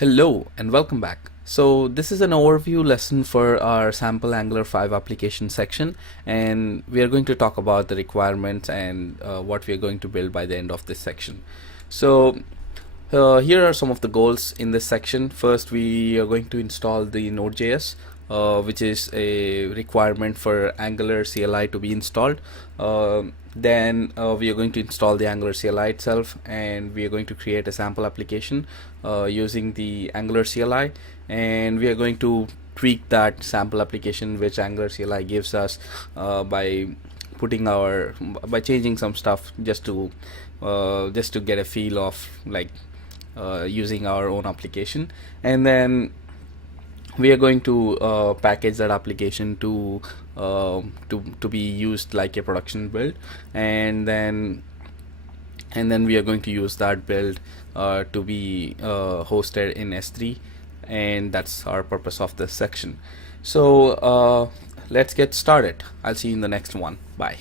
Hello and welcome back. So this is an overview lesson for our sample Angular 5 application section, and we are going to talk about the requirements and what we are going to build by the end of this section. So here are some of the goals in this section. First, we are going to install the Node.js, which is a requirement for Angular CLI to be installed. Then we are going to install the Angular CLI itself, and we are going to create a sample application using the Angular CLI, and we are going to tweak that sample application which Angular CLI gives us by changing some stuff just to get a feel of using our own application. And then we are going to package that application to be used like a production build, and then we are going to use that build to be hosted in S3, and that's our purpose of this section. So let's get started. I'll see you in the next one. Bye.